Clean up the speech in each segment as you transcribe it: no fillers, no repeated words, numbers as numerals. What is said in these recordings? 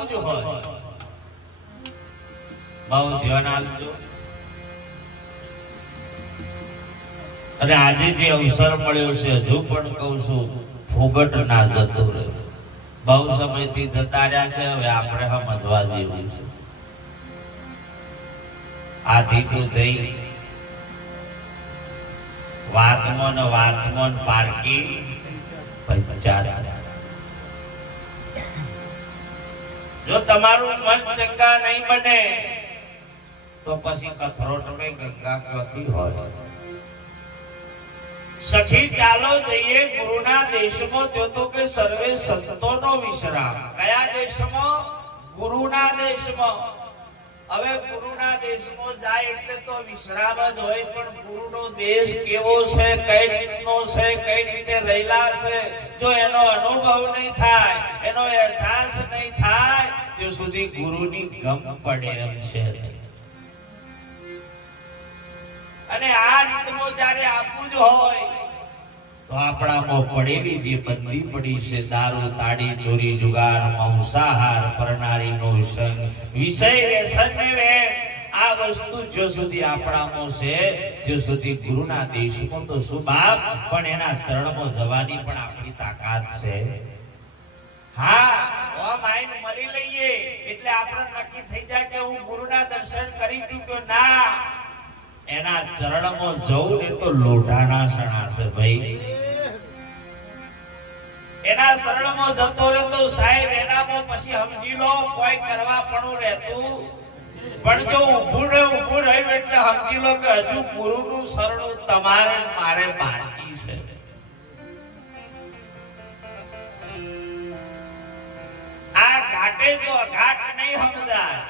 આવતું જ હોય. બહુ ધ્યાન આપજો. અને આજે જે અવસર મળ્યો છે હજુ પણ કહું છું ફોગટ ના જતો રહે. બહુ સમયથી જતા રહ્યા છે, હવે આપણે સમજવા જેવું છે. આથી તો થઈ વાતમોન પારકી પંચાયત. જો તમારું મન ચંગા નહીં બને તો પછી કથરોટ में ગંગા કહેતી હોય. સખી ચાલો જઈએ ગુરુના દેશમાં. જો કે સર્વે સંતોનો વિશ્રામ. કયા દેશમાં? ગુરુના દેશમાં. હવે ગુરુના દેશમાં જાય એટલે તો વિશ્રામ જ હોય, પણ ગુરુનો દેશ કેવો છે, કઈ રીતનો છે, કઈ રીતે રહેલા છે, જો એનો અનુભવ નહીં થાય, એનો અહેસાસ નહીં થાય ત્યાં સુધી ગુરુની ગમ પડે એમ છે. અને આ રીતમાં જ્યારે આપવું જ હોય તો આપણામાં પડેલી જે બંદી પડી છે, દારૂ, તાડી, ચોરી, જુગાર, માંસાહાર, પરનારીનો સંગ, વિષય વ્યસનને વેમ, આ વસ્તુ જો સુધી આપણામાં છે ત્યાં સુધી ગુરુના દેશમાં તો શું બાપ, પણ એના ચરણમાં જવાની પણ આપણી તાકાત છે. હા, ઓ માઈન્ડ મળી લઈએ એટલે આપણે નક્કી થઈ જાય કે હું ગુરુના દર્શન કરી ચૂક્યો. ના, એના ચરણમાં જવું ને તો લોઢાના સણાશે ભાઈ. એના શરણમાં જતો રહે તો સાહેબ એનામાં પછી સમજી લો કોઈ કરવા પણ રહેતું. પણ જો ઊભું રહ્યું એટલે સમજી લો કે હજુ ગુરુનું શરણું તમારે મારે બાકી છે. આ ઘાટે જો અઘાટ નહીં સમજાય,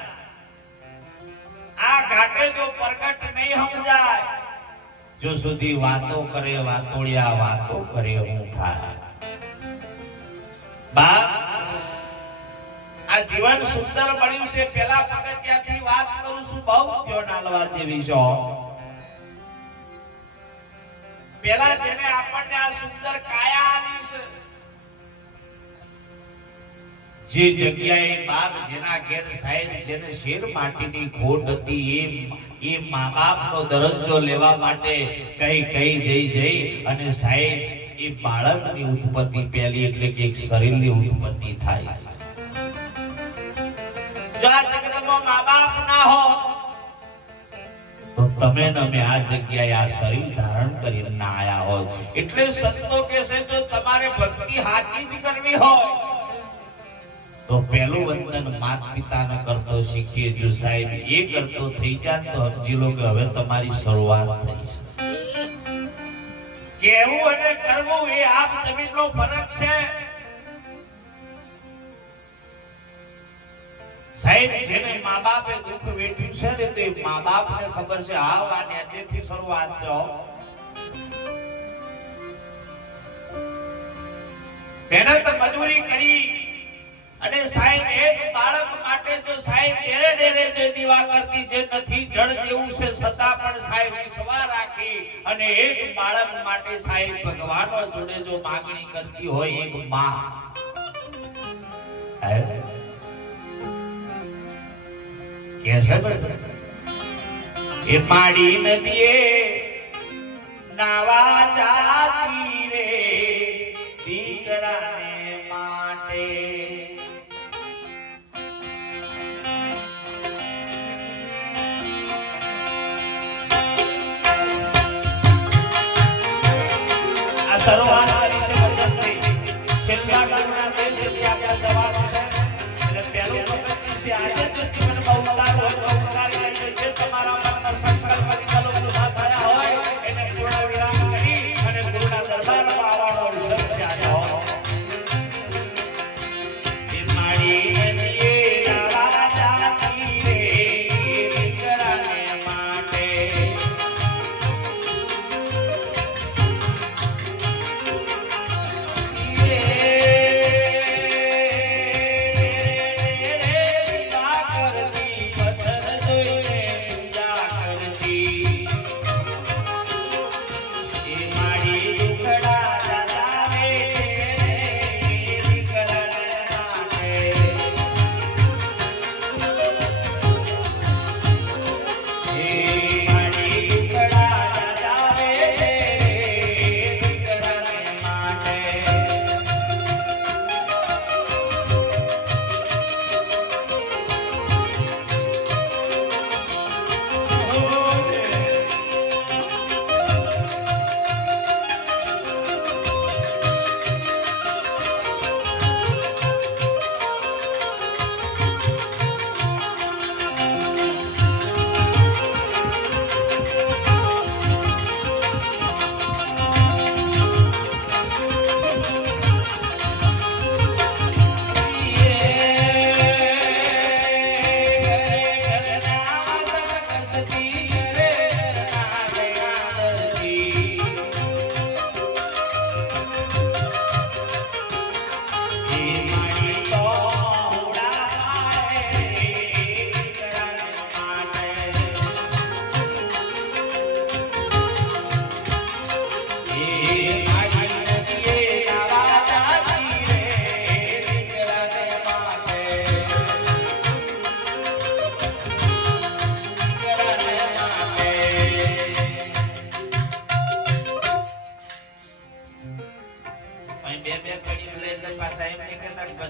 આ ઘાટે જો પ્રગટ નહીં સમજાય, જો સુધી વાતો કરે વાતોડિયા વાતો કરે હું થાય. બાપ, આ જીવન સુંદર મળ્યું છે. પેલા પગથિયાથી વાત કરું છું, બહુ ધ્યાન આલવા જેવી છે. પેલા જેને આપણને આ સુંદર કાયા આલી છે, જે જગ્યાએ બાપ જેના ઘેર સાહેબ જેને શેર માટીની ખોટ હતી, એ મા બાપનો દરજ્જો લેવા માટે કઈ જઈ અને સાહેબ એ બાળકની ઉત્પત્તિ પહેલી એટલે કે એક શરીરની ઉત્પત્તિ થાય. જો આ જગતમાં મા બાપ ના હો તો તમે ને અમે આ જગ્યાએ આ શરીર ધારણ કરીને ના આયા હોય. એટલે સંતો કહે છે જો તમારે ભક્તિ હાથી જ કરવી હોય તો પહેલું વંદન માતા પિતાને કરતો શીખીએ. જો સાહેબ એ કરતો થઈ જાય તો સમજી લો કે હવે તમારી શરૂઆત થઈ છે. કેવું અને કરવું એ આપ જમીનનો ફરક છે. સાહેબ જેને મા બાપે દુઃખ વેઠ્યું છે ને તો એ મા બાપને ખબર છે. હા, વાને આજથી શરૂઆત છે. મહેનત મજૂરી કરી અને સાહેબ એક બાળક માટે જો સાહેબ ડેરે જે દીવા કરતી જે નથી જળ જેવું છે છતાં પણ સાહેબ વિશ્વાસ રાખી અને એક બાળક માટે સાહેબ ભગવાન જોડે જો માંગણી કરતી હોય એક માં, કે છે એ માડી નદીએ નાવા જાતી રે દીકરાને માટે. શરૂઆત કરી છે ભજનથી. છેલ્લા ગુરુના દેશથી આપણે જવાનું છે. એટલે પહેલું વખત છે આજે જો જીવન બહુ ઉતાર હોય તો ઉતારી લઈએ છે. તમારા મનનો સંકલ્પ નિકલો પૂરા થયા હોય એને પૂર્ણ વિરામ કરી અને ગુરુના દરબારમાં આવવાનો અવસર છે આજે હોય. એ માડી નદીએ નાવા જાતી રે દીકરાને માટે.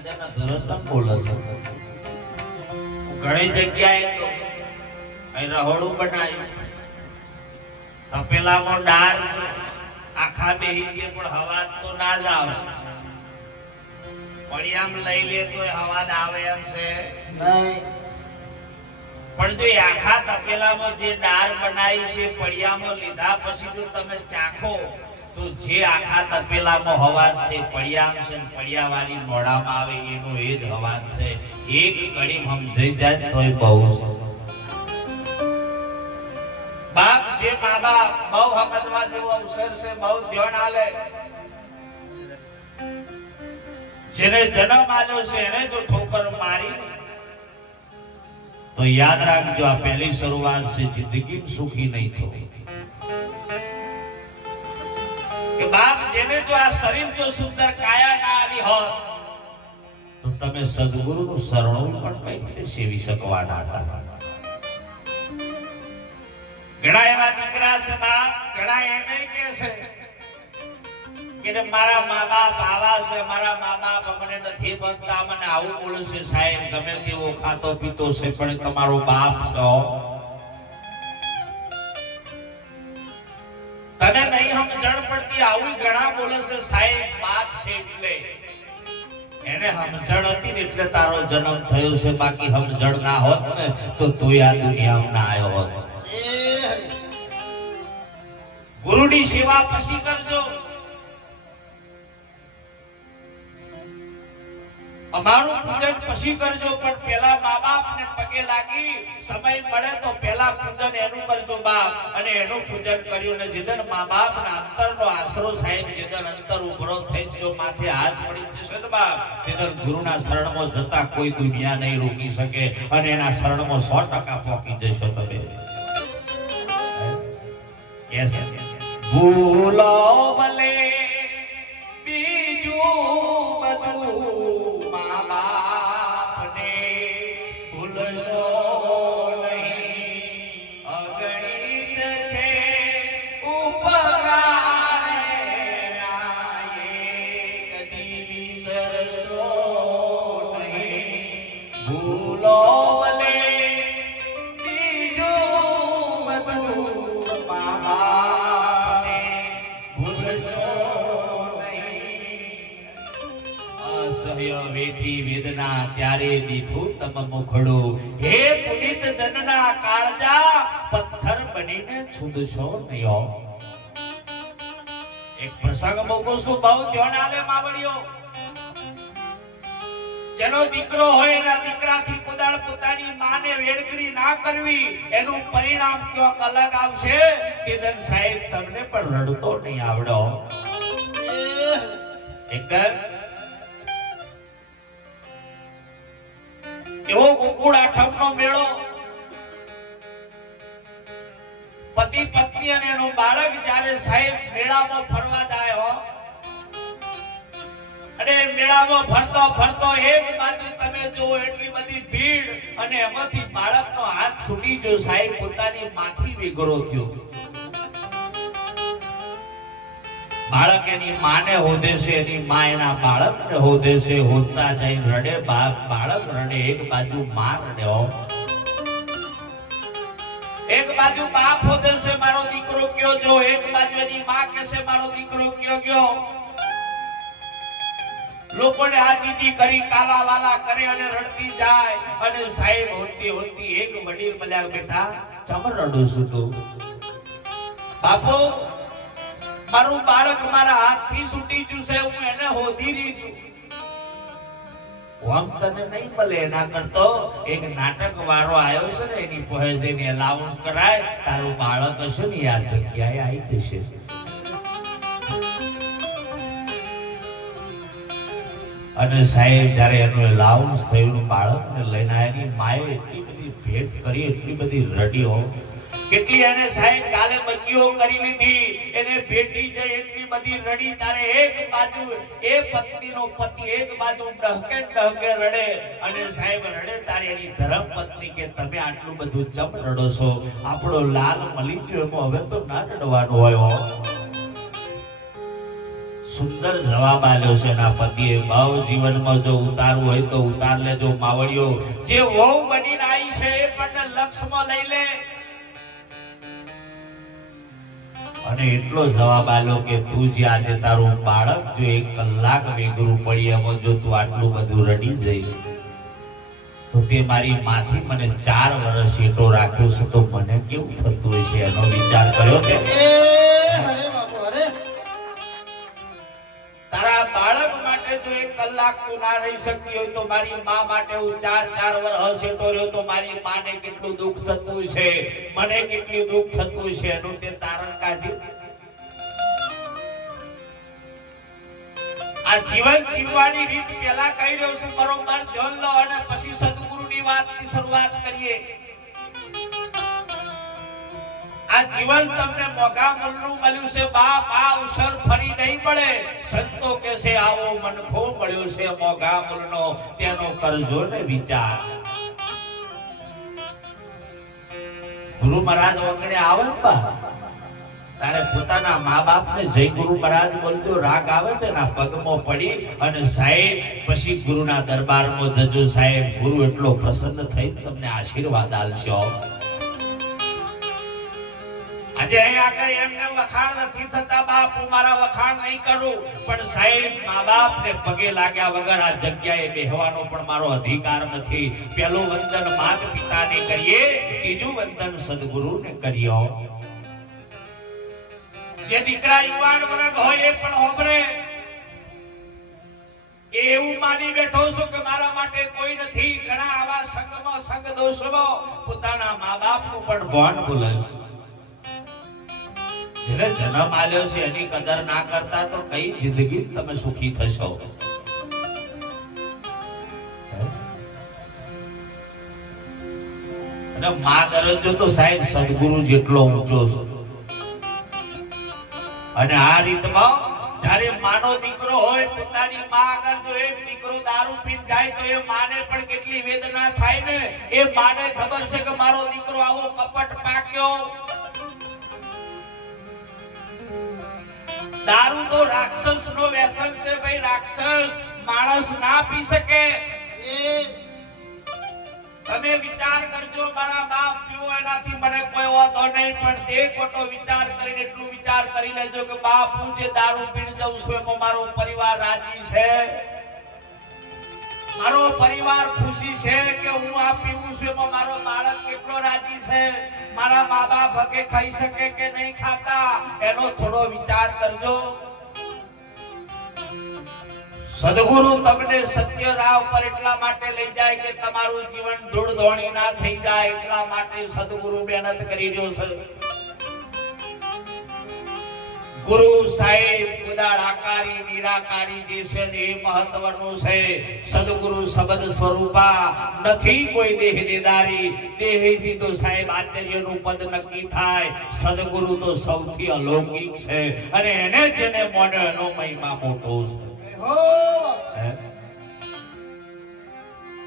રાજાના ધરતમ બોલે છે. ઘણી જગ્યાએ તો અહીં રહોડું બનાવ્યું, તપેલામાં ડાર છે, આખા બેહી ગયે પણ હવા તો ના જ આવે. પડિયામ લઈ લે તો હવા આવે એમ છે નહીં. પણ જો આખા તપેલામાં જે ડાર બનાવી છે પડિયામાં લીધા પછી જો તમે ચાખો તો જે આખા તપેલામાં હવા છે પડિયામ છે, પડિયાવાળી મોઢામાં આવે એનો એ જ હવા છે. એક કડી સમજાઈ જાય તોય બહુ છે. બાપ જે મા બાપ બહુ સમજવા જેવો અવસર છે, બહુ ધ્યાન આલે. જેને જન્મ આલ્યો છે એને જો ઠોકર મારી તો યાદ રાખજો આ પહેલી શરૂઆત છે, જિંદગી સુખી નહીં થવું. કે બાપ જેને જો આ શરીર જો સુંદર કાયા ના આલી હોત તો તમે સદગુરુનું શરણું પણ કઈ રીતે સેવી શકવાના હતા. ઘણા એવા દીકરા છે બાપ, ઘણા એમ કે છે કે મારા મા બાપ આવા છે, મારા મા બાપ અમને નથી બનતા, મને આવું બોલે છે સાહેબ, ગમે તેવો ખાતો પીતો છે પણ તમારો બાપ છો. તને નહીં સમજણ પડતી, આવું ઘણા બોલે છે સાહેબ, બાપ છે એટલે એને સમજણ હતી ને એટલે તારો જન્મ થયો છે. બાકી સમજણ ના હોત ને તો તું આ દુનિયામાં ના આવ્યો હોત. ગુરુની સેવા પછી કરજો. અમારું પૂજન પછી કરજો, પણ પેલા મા બાપ ને પગે લાગી સમય મળે તો પેલા પૂજન એનું કરજો બાપ. અને એનું પૂજન કર્યું ને જેદન મા બાપ ના અંતરનો આશરો સાહેબ જેદન અંતર ઉભરો થઈ જો માથે હાથ પડી જશે ને બાપ, તેદન ગુરુના શરણમાં જતા કોઈ દુનિયા નહીં રોકી શકે અને એના શરણમાં 100% પહોંચી જશો તમે. કેસે ભૂલો ભલે બીજું બધું મા બાપને ભૂલશો નહીં. અગણિત છે ઉપકાર એના, કદી વિસરશો નહીં. ભૂલો ભલે બીજું બધું મા બાપને ભૂલશો નહીં. અસહ્ય વેઠી વેદના ત્યારે દીઠું તમ મુખડું, હે પુનિત જનના કાળજા પથ્થર બનીને છૂદશો નહીં. એક પ્રસંગ મૂકું છું, બહુ ધ્યાન આલે માવડીઓ. જેનો દીકરો હોય એના દીકરાથી કુદાળ પોતાની માને વેડકડી ના કરવી, એનું પરિણામ ક્યાંક અલગ આવશે. કેદન સાહેબ તમને પણ રડતો નહીં આવડો. એકદમ એવો ગોકુળ આઠમનો મેળો, પતિ પત્ની અને એનું બાળક જ્યારે સાહેબ મેળામાં ફરવા જાય હો, અને મેળામાં ફરતો ફરતો એક બાજુ તમે જો એટલી બધી ભીડ અને એમાંથી બાળકનો હાથ છૂટી જો સાહેબ પોતાની માથી વિગરો થયો. બાળક એની માને હોદે છે, એની માં એના બાળકને હોદે છે. હોદતા જઈને રડે બાપ, બાળક રડે, એક બાજુ માં રડે. એક બાજુ બાપ હોદે છે મારો દીકરો કયો જો, એક બાજુ એની માં કહે છે મારો દીકરો કયો ગયો. લોકોને આજીજી કરી કાલા વાલા કરે અને રડતી જાય. અને સાહેબ હોતી હોતી એક વડીલ મળ્યા, બેટા ચમ રડું છું તું? બાપુ મારું બાળક મારા હાથથી છૂટી ગયું છે, હું એને હોધી રહી છું. આમ તને નહીં મળે, એના કરતો એક નાટક વાળો આવ્યો છે ને એની પાસે જઈને એલાઉન્સ કરાય, તારું બાળક હશે ને આ જગ્યાએ આવી જશે. અને સાહેબ જયારે એનું એલાઉન્સ થયું, બાળકને લઈને એની માએ એટલી બધી ભેટ કરી, એટલી બધી રડી. કેટલી એને સાહેબ ગાલે બચીઓ કરી લીધી, એને ભેટી જઈ એટલી બધી રડી. તારે એક બાજુ એ પત્નીનો પતિ એક બાજુ ડહકે ડહકે રડે, અને સાહેબ રડે તારે એની ધર્મ પત્ની કે તમે આટલું બધું ચમ રડો છો? આપણો લાલ મળી ગયો, એમાં હવે તો ના રડવાનું હોય. 100 સુંદર જવાબ આલ્યો છે એના પતિએ. ભાવ જીવનમાં જો ઉતારવું હોય તો ઉતાર લેજો માવડિયો. જે વહુ બનીને આવી છે એ પણ લક્ષમાં લઈ લે. અને એટલો જવાબ આલ્યો કે તું જે આજે તારું બાળક જો 1 કલાક વેગરું પડી એમાં જો તું આટલું બધું રડી જઈ તો તે મારી માથી મને 4 વર્ષ એટલો રાખ્યો છે તો મને કેવું થતું હશે એનો વિચાર કર્યો કે તારા બાળક માટે જો 1 કલાક તું ના રહી શકી હોય તો મારી માં માટે હું 4 વર્ષ એટલો રહ્યો તો મારી માને કેટલું દુઃખ થતું છે, મને કેટલું દુઃખ થતું છે એનું તે તારણ કાઢ્યું. આ જીવન જીવવાની રીત પહેલા કહી રહ્યો છું બરોબર ધ્યાન લો અને પછી સદગુરુની વાતની શરૂઆત કરીએ. આ જીવન તમને મોગા મૂલનું મળ્યું છે બાપ. આ અવસર ફરી નહીં મળે. સંતો કે છે આવો મનખો મળ્યો છે મોગા મૂલનો, તેનો કરજો ને વિચાર. ગુરુ મહારાજ વગડે આવે ને બા તારે પોતાના મા બાપને જય ગુરુ મહારાજ બોલજો. રાગ આવે તો એના પગમાં પડી અને સાહેબ પછી ગુરુના દરબારમાં જજો. સાહેબ ગુરુ એટલો પ્રસન્ન થઈને તમને આશીર્વાદ આલશો. આજે અહીં આગળ એમને વખાણ નથી થતા બાપ, હું મારા વખાણ નહીં કરું, પણ સાહેબ મા બાપને પગે લાગ્યા વગર આ જગ્યાએ બેહવાનો પણ મારો અધિકાર નથી. પહેલું વંદન માત પિતાને કરીએ, બીજું વંદન સદગુરુને કર્યો. જે દીકરા યુવાન વર્ગ હોય એ પણ હોબરે. એવું માની બેઠો છું કે મારા માટે કોઈ નથી. ઘણા આવા સંગમાં સંગ દોષમાં પોતાના મા બાપનું પણ ભાન ભૂલે છે. જેને જન્મ આલ્યો છે એની કદર ના કરતા તો કઈ જિંદગી તમે સુખી થશો? અને મા દરજ્જો તો સાહેબ સદગુરુ જેટલો ઊંચો છે. અને આ રીતમાં જ્યારે માનો દીકરો હોય પોતાની માં આગળ જો એક દીકરો દારૂ પીને જાય તો એ માને પણ કેટલી વેદના થાય ને. એ માને ખબર છે કે મારો દીકરો આવો કપટ પાક્યો. દારૂ તો રાક્ષસ નો વ્યસન છે ભાઈ. રાક્ષસ માણસ ના પી શકે. તમે વિચાર કરજો મારા બાપ પીવો એનાથી મને કોઈ વાંધો નહીં, પણ તે ખોટો વિચાર કરીને એટલું વિચાર કરી લેજો કે બાપ હું જે દારૂ પીને જઉં છું એમાં મારો પરિવાર રાજી છે, મારો પરિવાર ખુશી છે કે હું આ પીવું છું એમાં મારો બાળક કેટલો રાજી છે, મારા મા બાપ હકે ખાઈ શકે કે નહીં ખાતા એનો થોડો વિચાર કરજો. સદગુરુ તમને સત્ય રાહ પર એટલા માટે લઈ જાય કે તમારું જીવન ધૂળધોણી ના થઈ જાય. એટલા માટે સદગુરુ મહેનત કરી રહ્યો છે. ગુરુ સાહેબ ઉદારાકારી નિરાકારી જે છે ને એ મહત્વનું છે. સદગુરુ શબ્દ સ્વરૂપા નથી કોઈ દેહ દેદારી. દેહથી તો સાહેબ આચાર્યનું પદ નક્કી થાય. સદગુરુ તો સૌથી અલૌકિક છે અને એને જેને મોને એનો મહિમા મોટો છે.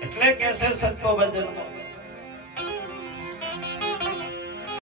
એટલે કે છે સંતો ભજનમાં